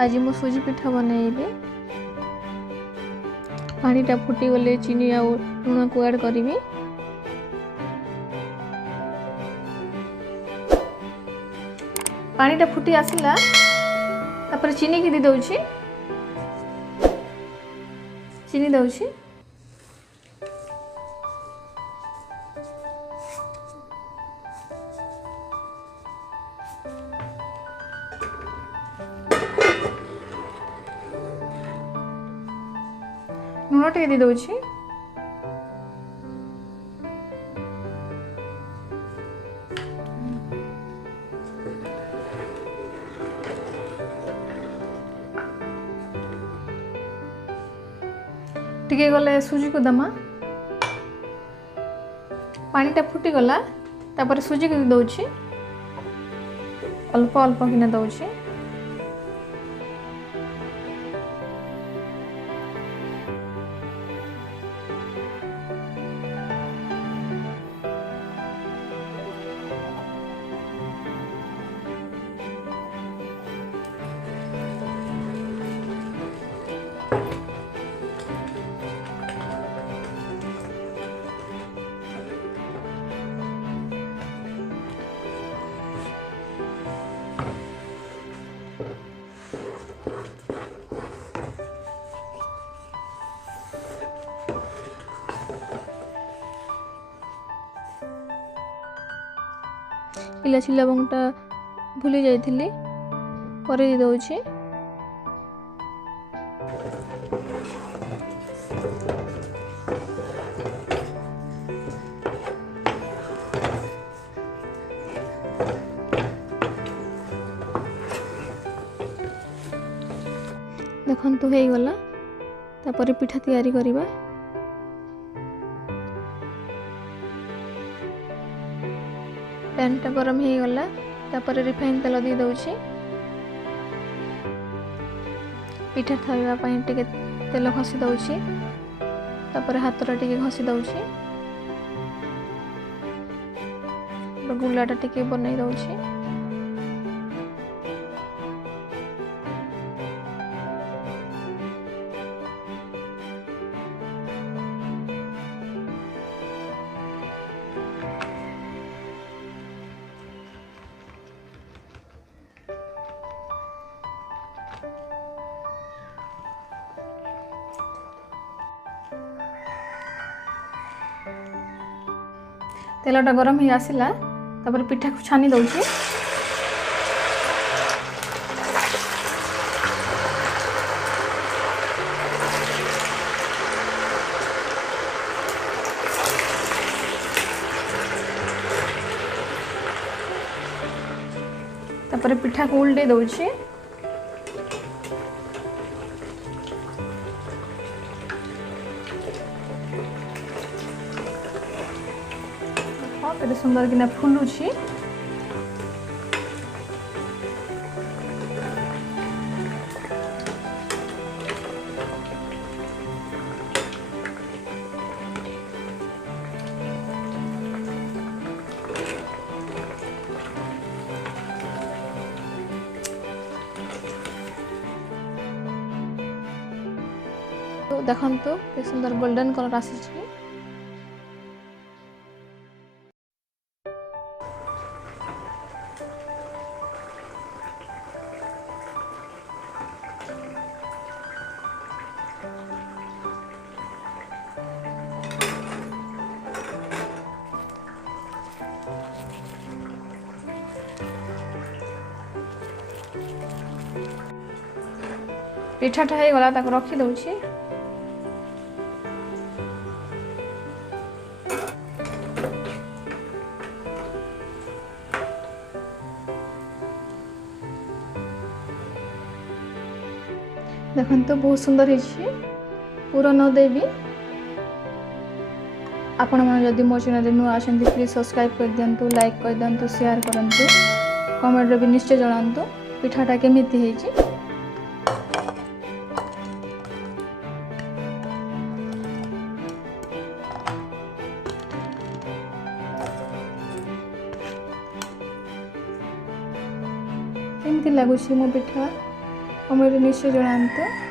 आज मु सूजी पिठा बनइबे। पानीटा फुटी गले चीनी आ लुण को ऐड करी। पानीटा फुटी आसला तापर चीनी की दी दउछि। चीनी दउछि। लुण टे दी दउछि। टिके गले सूजी को दमा। पानीटा फुटी गला तापर सूजी को दउछि। अल्प अल्प किना दउछि। इलायची लवंगटा भूली जाइथिली करे दी दउछि। देखन तो हे गला तापर पिठा तैयारी करिबा। पैन टा गरम हो गला तापर रिफाइन तेल दी दउछि। पिठा थाइबा पई टिके तेल घसी दउछि तापर हाथ रे टिके घसी दउछि गुलाटा टिके बनै दउछि तेलटा गरम ही आसिला तापर पिठा को छानी दउछि तापर पिठा को उल्टे दउछि केते सुंदर किना फुलुछि तो देखंतु के सुंदर गोल्डन कलर आसीछि पिठाटा हो गला ताको रखी दउछि देखन तो बहुत सुंदर है पूरा न देवी आपण मन जदि मो चैनल नु आछंती प्लीज सब्सक्राइब कर दियंतु लाइक कर दियंतु शेयर करंतु कमेंट रे भी निश्चय जणांतु पिठाटा केमिति हेछि केमिति लागुछि मो पिठा कमेंट रे निश्चय जणांतु।